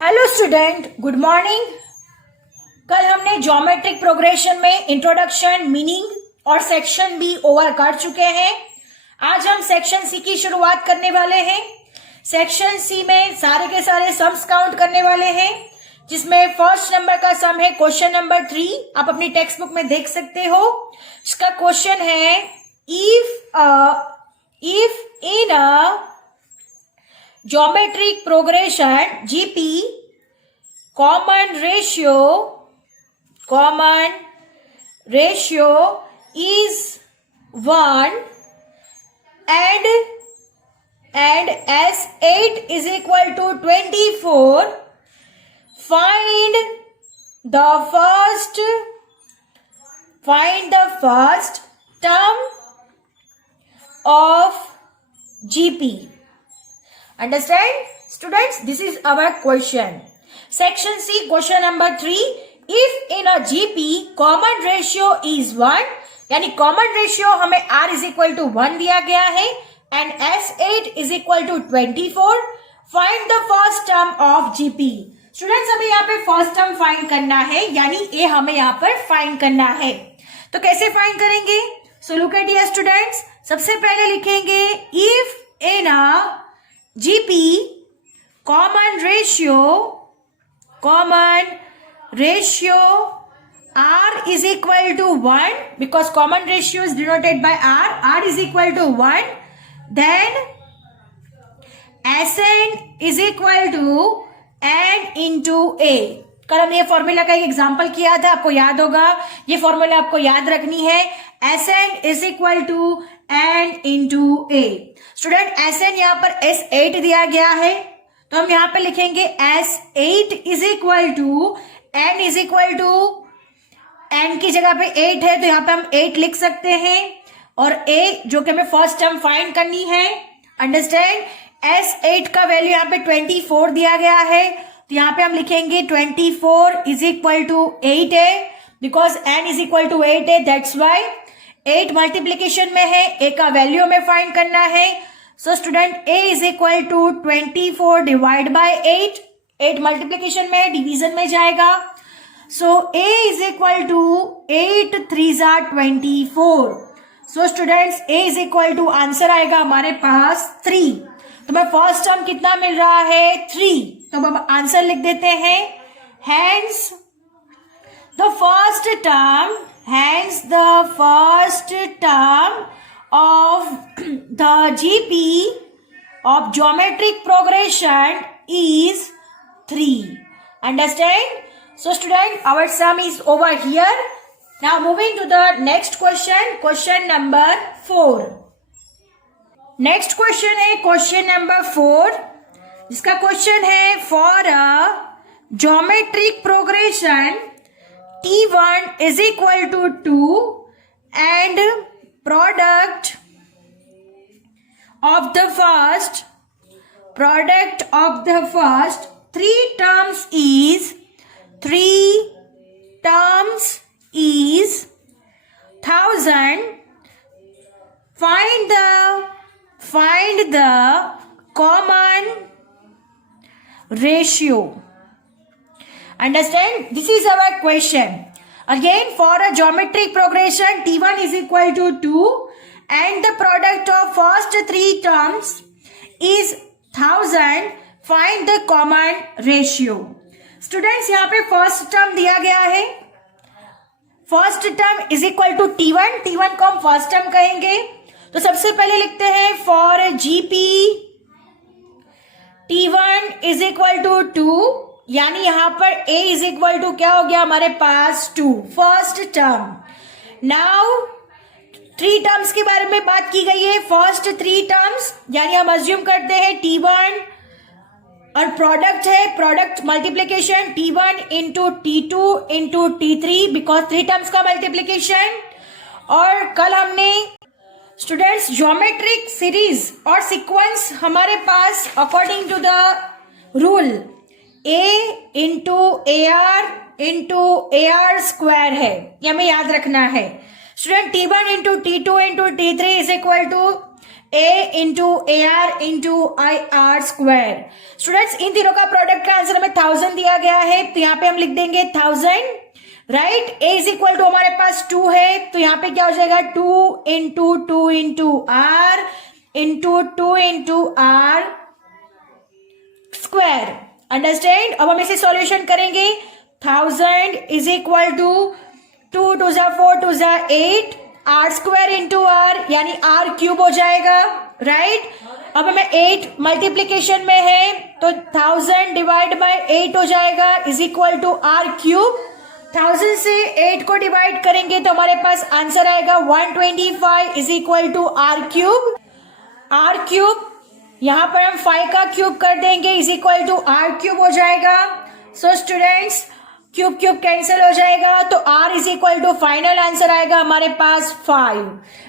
Hello student, good morning. कल हमने geometric progression में इंट्रोडक्शन, मीनिंग और सेक्शन बी ओवर कर चुके हैं। आज हम सेक्शन सी की शुरुआत करने वाले हैं। सेक्शन सी में सारे के सारे सम्स काउंट करने वाले हैं, जिसमें फर्स्ट नंबर का सम है क्वेश्चन नंबर 3। आप अपनी टेक्स्ट बुक में देख सकते हो। इसका क्वेश्चन है if in a geometric progression GP common ratio is 1 and S8 is equal to 24, find the first term of GP. Understand students, this is our question. Section C, question number 3. If in a GP common ratio is 1, यानी common ratio हमें R is equal to 1 दिया गया है and S8 is equal to 24, find the first term of GP. Students, हमें यहाँ पे first term find करना है, यानी A हमें यहाँ पर find करना है। तो कैसे find करेंगे? So look at here students, सबसे पहले लिखेंगे if in a GP common ratio R is equal to 1, because common ratio is denoted by R is equal to 1, then Sn is equal to n into A. कल हमने ये formula का एक example किया था, आपको याद होगा। ये फॉर्मूला आपको याद रखनी है। Sn is equal to n into A. Student, Sn यहाँ पर S8 दिया गया है, तो हम यहाँ पे लिखेंगे S8 is equal to n is equal to n की जगह पे 8 है, तो यहाँ पे हम 8 लिख सकते हैं। और A जो कि हमें फर्स्ट टर्म फाइंड करनी है। अंडरस्टैंड, S8 का वैल्यू यहाँ पे 24 दिया गया है, तो यहाँ पे हम लिखेंगे 24 is equal to 8 है, because n is equal to 8 है, दैट्स वाई 8 मल्टीप्लीकेशन में है, A का वैल्यू हमें फाइंड करना है। So student, A is equal to 24 divide by 8 multiplication में, डिवीजन में जाएगा। सो A is equal to 8 3s are 24। So students, A is equal to answer आएगा हमारे पास 3। तो मैं फर्स्ट टर्म कितना मिल रहा है? 3। तो अब हम आंसर लिख देते हैं। Hence the first term of the GP of geometric progression is 3. Understand? So student, our sum is over here. Now moving to the next question number 4. Next question है क्वेश्चन नंबर 4, जिसका question है for a geometric progression T1 is equal to 2 and product of the first three terms is 1000. Find the common ratio. Understand? This is our question. Again, for a geometric progression, T1 is equal to 2 and the product of first three terms is 1000. Find the common ratio. Students, यहाँ पे first term दिया गया है। First term is equal to T1 को हम first term कहेंगे। तो सबसे पहले लिखते हैं for GP T1 is equal to 2, यानी यहां पर A इज इक्वल टू क्या हो गया हमारे पास? 2, फर्स्ट टर्म। नाउ 3 टर्म्स के बारे में बात की गई है, फर्स्ट 3 टर्म्स, यानी हम अज्यूम करते हैं T1 और प्रोडक्ट है, product multiplication T1 into T2 into T3, because 3 terms का मल्टीप्लीकेशन। और कल हमने स्टूडेंट्स ज्योमेट्रिक सीरीज और सीक्वेंस हमारे पास according to the rule A into AR square है, ये हमें याद रखना है। Student, T1 into T2 into T3 is equal to A into AR into IR square. Students इन तीनों का प्रोडक्ट का आंसर हमें 1000 दिया गया है, तो यहाँ पे हम लिख देंगे 1000, right. A is equal to हमारे पास 2 है, तो यहाँ पे क्या हो जाएगा 2 into R into 2 into R square. Understand. अब हम इसे सॉल्यूशन करेंगे. 1000 is equal to 2 2 4 2 8 R square into R यानी R क्यूब हो जाएगा, राइट. अब हमें 8 मल्टीप्लीकेशन में है, तो 1000 डिवाइड बाय 8 हो जाएगा is equal to R cube. 1000 से 8 को डिवाइड करेंगे तो हमारे पास आंसर आएगा 125 is equal to R cube. R cube यहां पर हम 5 का क्यूब कर देंगे is equal to R cube हो जाएगा. So students cube cube cancel हो जाएगा, तो R is equal to final answer आएगा हमारे पास 5.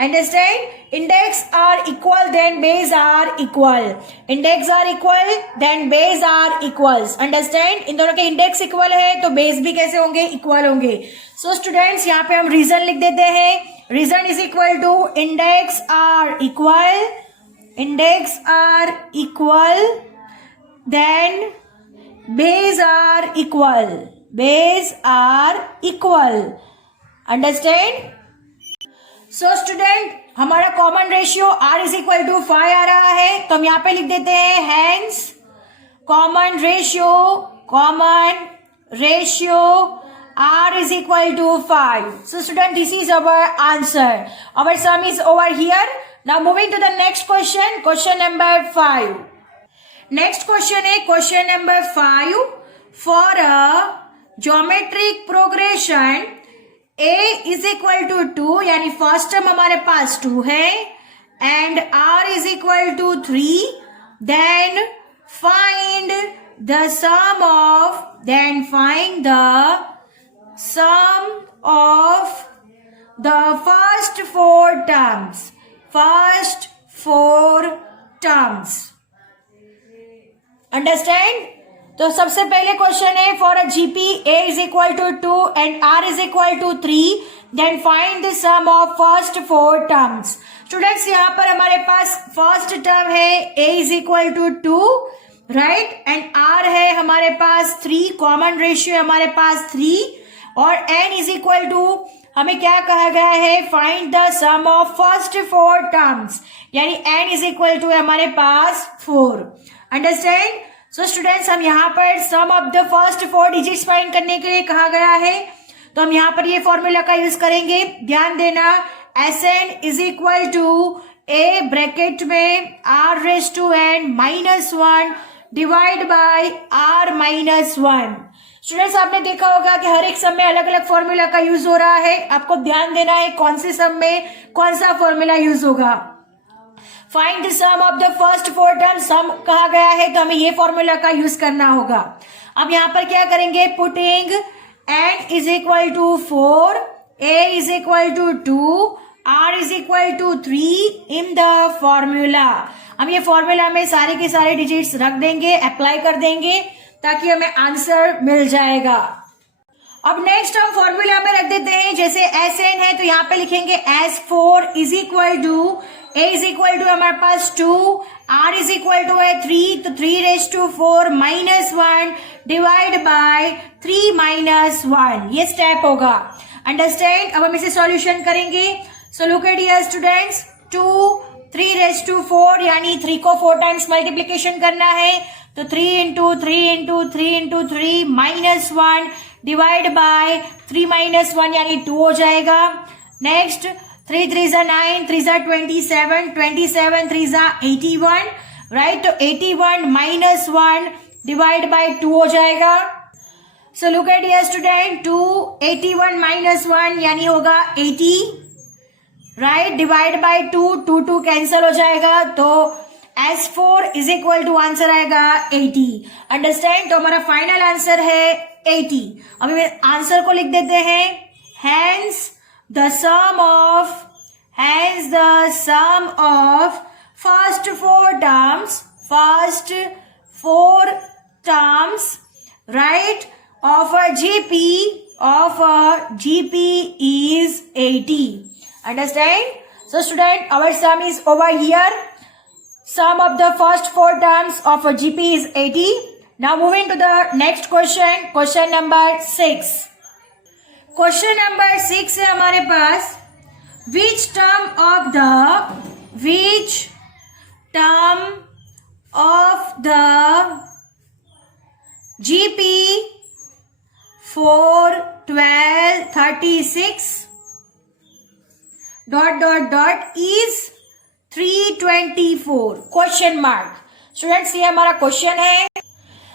Understand. Index are equal then base are equal. Index are equal then base are equals. Understand. इन दोनों के इंडेक्स इक्वल है तो बेस भी कैसे होंगे, इक्वल होंगे. सो स्टूडेंट्स यहाँ पे हम रीजन लिख देते हैं. Reason is equal to index are equal, index are equal then base are equal, base are equal. Understand. So student हमारा common ratio R is equal to 5 आ रहा है, तो हम यहां पे लिख देते हैं hence common ratio R is equal to 5. So student, this is our answer. Our sum is over here. Now moving to the next question, question number 5. Next question है question number 5. For a geometric progression A is equal to 2, यानी first term हमारे पास 2 है, and R is equal to 3, then find the sum of the first four terms. Understand? तो सबसे पहले question है for a GP A is equal to 2 and R is equal to 3, then find the sum of first 4 terms. Students यहाँ पर हमारे पास first term है A is equal to 2, right, and R है हमारे पास 3, कॉमन रेशियो हमारे पास 3, और N is equal to हमें क्या कहा गया है, find the sum of first 4 terms, यानी N is equal to हमारे पास 4. अंडरस्टैंड? सो स्टूडेंट्स हम यहाँ पर sum of the first 4 digits find करने के लिए कहा गया है, तो हम यहाँ पर ये फॉर्मूला का यूज करेंगे. ध्यान देना, Sn is equal to A bracket में R raise to N -1 divide by R -1. Students आपने देखा होगा कि हर एक सम में अलग अलग फॉर्मूला का यूज हो रहा है. आपको ध्यान देना है कौन से सम में कौन सा फॉर्मूला यूज होगा. Find the sum of the first 4 terms sum कहा गया है, तो हमें ये फॉर्मूला का यूज करना होगा. अब यहाँ पर क्या करेंगे, putting n is equal to 4, A is equal to 2, R is equal to 3 in the formula. हम ये फॉर्मूला में सारे के सारे डिजिट्स रख देंगे, अप्लाई कर देंगे, ताकि हमें आंसर मिल जाएगा. अब नेक्स्ट हम फॉर्मूला में रख देते हैं, जैसे Sn है तो यहाँ पे लिखेंगे S4 is equal to A is equal to हमारे पास 2, R इज इक्वल टू है 3, तो 3 रेज टू 4 -1 डिवाइड बाय 3 -1, ये स्टेप होगा. अंडरस्टैंड? अब हम इसे सॉल्यूशन करेंगे. So look at here students, 2 3 raise to 4 यानी 3 को 4 टाइम्स मल्टीप्लीकेशन करना है, तो 3 into 3 into 3 into 3 -1 divide bye 3 -1 यानी 2 हो जाएगा. नेक्स्ट 3 3 जा 9, 3 जा 27, 27 3 जा 81, राइट, तो 81 -1 डिवाइड बाय 2 हो जाएगा. सो लुक एट हियर स्टूडेंट, 2 81 -1 यानी होगा 80, राइट, डिवाइड बाय 2, 2 कैंसिल हो जाएगा, तो S4 is equal to answer आएगा 80. अंडरस्टैंड? तो हमारा फाइनल आंसर है 80. अब आंसर को लिख देते हैं, hence the sum of first 4 terms, right, of a GP is 80. Understand? So student, our sum is over here. Sum of the first 4 terms of a GP is 80. Now moving to the next question, question number 6. Question number 6 है हमारे पास, which term of the GP 4, 12, 36 ... is 324 question mark. Students, ये हमारा question है.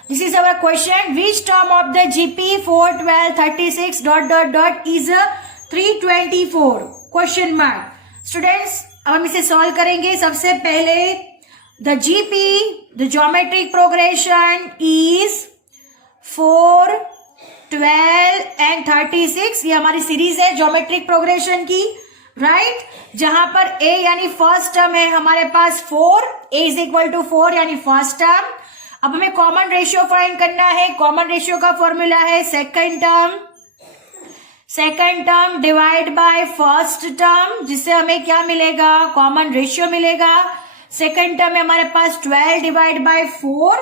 This is our question. Which term of the GP 4, 12, 36 ... is 324 question mark. Students, अब हम इसे solve करेंगे. सबसे पहले the GP, the geometric progression is 4, 12 and 36. ये हमारी सीरीज है ज्योमेट्रिक प्रोग्रेशन की, राइट जहां पर a यानी फर्स्ट टर्म है हमारे पास 4, a इज इक्वल टू 4 यानी फर्स्ट टर्म. अब हमें कॉमन रेशियो फाइंड करना है. कॉमन रेशियो का फॉर्मूला है second term divide by first term, जिससे हमें क्या मिलेगा, कॉमन रेशियो मिलेगा. सेकंड टर्म में हमारे पास 12 डिवाइड बाय 4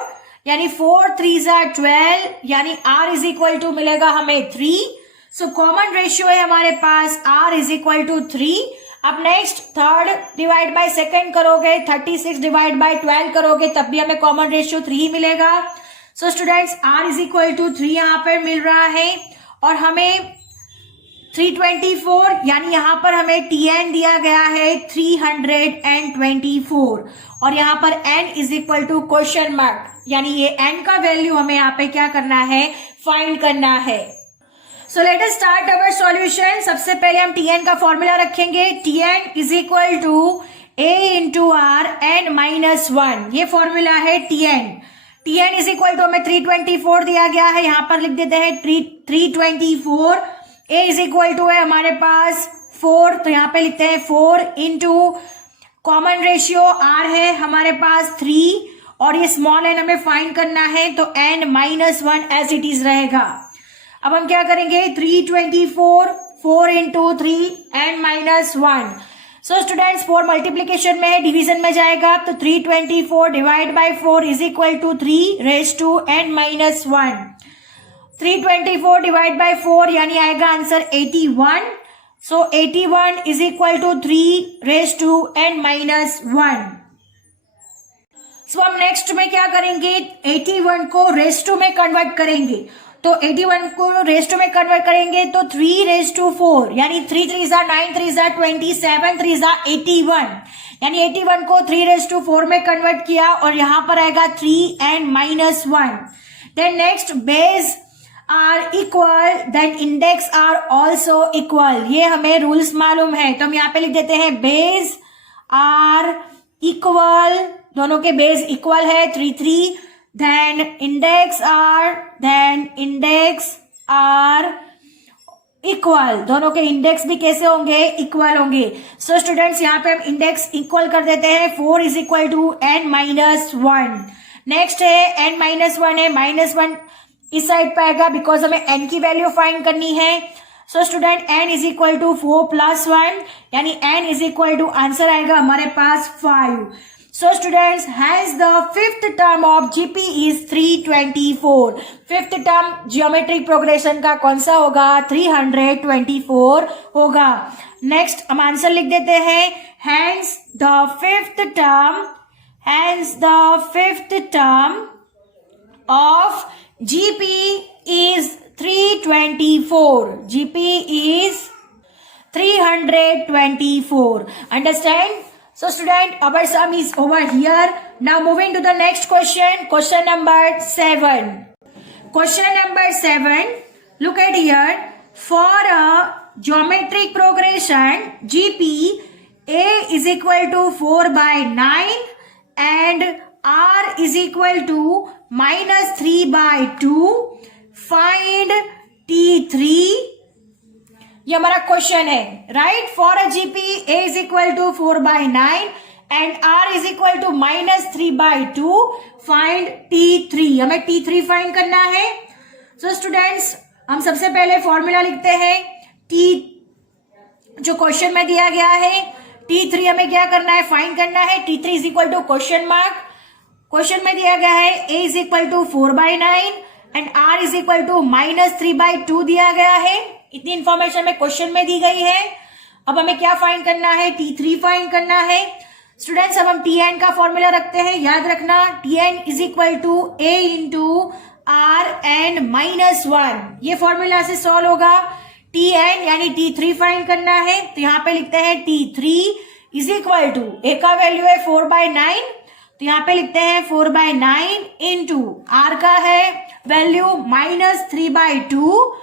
यानी 4 3 12 यानी r इज इक्वल टू मिलेगा हमें 3. सो कॉमन रेशियो है हमारे पास r इज इक्वल टू 3. अब next third divide by second करोगे, 36 डिवाइड बाय 12 करोगे तब भी हमें कॉमन रेशियो 3 ही मिलेगा. So students, r is equal to 3 यहाँ पर मिल रहा है और हमें 324 यानी यहाँ पर हमें tn दिया गया है 324 और यहाँ पर n is equal to question mark, यानी ये n का वैल्यू हमें यहाँ पे क्या करना है, फाइंड करना है. So let us start our solution. सबसे पहले हम tn का फॉर्मूला रखेंगे. tn is equal to a into R n minus 1. ये फॉर्मूला है tn इज इक्वल टू हमें 324 दिया गया है, यहाँ पर लिख देते हैं 324. a इज इक्वल टू है हमारे पास 4, तो यहाँ पे लिखते हैं 4 इंटू कॉमन रेशियो r है हमारे पास 3 और ये स्मॉल n हमें फाइंड करना है, तो n minus 1 as it is रहेगा. अब हम क्या करेंगे, 324 4 into 3 n minus 1. So students, 4 multiplication में है, डिवीजन में जाएगा तो 324 divide by 4 is equal to 3 raise to n minus 1. 324 divide by 4 यानी आएगा answer 81. So 81 is equal to 3 raise to n minus 1. So हम नेक्स्ट में क्या करेंगे, 81 को रेज टू में कन्वर्ट करेंगे. तो 81 को रेज टू में कन्वर्ट करेंगे तो 3 रेज टू 4 यानी 3 3 9 3 27 3 81 यानी 81 को 3 रेज टू 4 में कन्वर्ट किया और यहाँ पर आएगा 3n minus 1. Then next, base are equal then index are also equal. ये हमें रूल्स मालूम है तो हम यहाँ पे लिख देते हैं बेस आर इक्वल, दोनों के बेस इक्वल है 3 3. then index are इक्वल, दोनों के इंडेक्स भी कैसे होंगे, इक्वल होंगे. सो स्टूडेंट्स, यहाँ पे हम इंडेक्स इक्वल कर देते हैं. 4 is equal to n minus 1. Next है n माइनस 1 है, माइनस 1 इस साइड पे आएगा बिकॉज हमें n की वैल्यू फाइंड करनी है. So student, n is equal to 4 plus 1 यानी n is equal to answer आएगा हमारे पास 5. So students, hence the fifth term of GP is 324. Fifth term geometric progression का कौन सा होगा, 324 होगा. नेक्स्ट हम आंसर लिख देते हैं. hence the fifth term of GP is 324. GP is 324. Understand? So student, our sum is over here. Now moving to the next question. Question number 7. Question number 7. Look at here. For a geometric progression GP, A is equal to 4 by 9 and R is equal to minus 3 by 2. Find T3. ये हमारा question है, right. For a GP A is equal to 4 by 9 and R is equal to minus 3 by 2. Find T3. हमें T3 find करना है. So students, हम सबसे पहले formula लिखते हैं. T जो क्वेश्चन में दिया गया है, T3 हमें क्या करना है, फाइंड करना है. T3 is equal to question mark. Question में दिया गया है a is equal to 4/9 and r is equal to -3/2 दिया गया है. इतनी इंफॉर्मेशन में क्वेश्चन में दी गई है. अब हमें क्या फाइंड करना है, T3 फाइंड करना है. स्टूडेंट्स अब हम Tn का फॉर्मूला रखते हैं. याद रखना Tn is equal to a into Rn-1. ये फॉर्मूला से सॉल्व होगा. Tn यानी T3 फाइंड करना है. तो यहाँ पे लिखते हैं T3 is equal to, a का वैल्यू है 4/9, तो यहाँ पे लिखते हैं 4/9 इंटू R का है वैल्यू -3/2,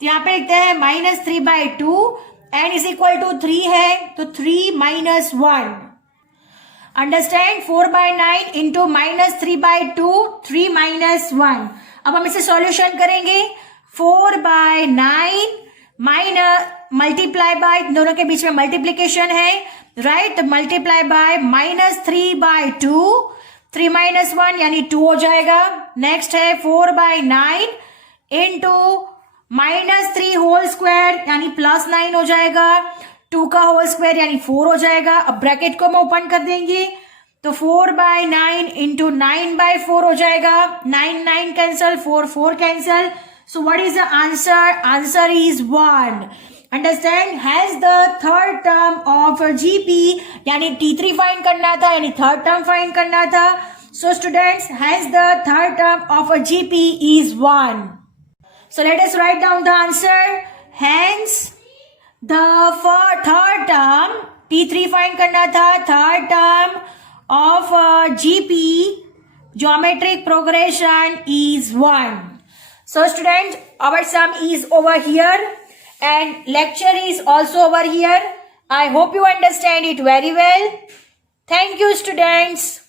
तो यहाँ पे लिखते हैं -3/2. n इज इक्वल टू 3 है तो 3 - 1. Understand, 4/9 into -3/2, 3 - 1. अब हम इसे सॉल्यूशन करेंगे. 4/9 मल्टीप्लाई बाय, दोनों के बीच में मल्टीप्लीकेशन है, राइट. मल्टीप्लाई बाय -3/2, 3 - 1 यानी 2 हो जाएगा. नेक्स्ट है 4/9 इंटू -3 होल स्क्वायर यानी +9 हो जाएगा. 2 का होल स्क्वायर यानी 4 हो जाएगा. अब ब्रैकेट को हम ओपन कर देंगे तो 4/9 इंटू 9/4 हो जाएगा. 9 cancel, 4 cancel. So what is the answer? Answer is 1. Understand. Has the third term of GP यानी T3 फाइंड करना था, यानी थर्ड टर्म फाइंड करना था. So students, has the third term of GP is 1. So let us write down the answer. Hence, the third term, T3 find करना था, third term of GP, geometric progression is 1. So students, our sum is over here and lecture is also over here. I hope you understand it very well. Thank you students.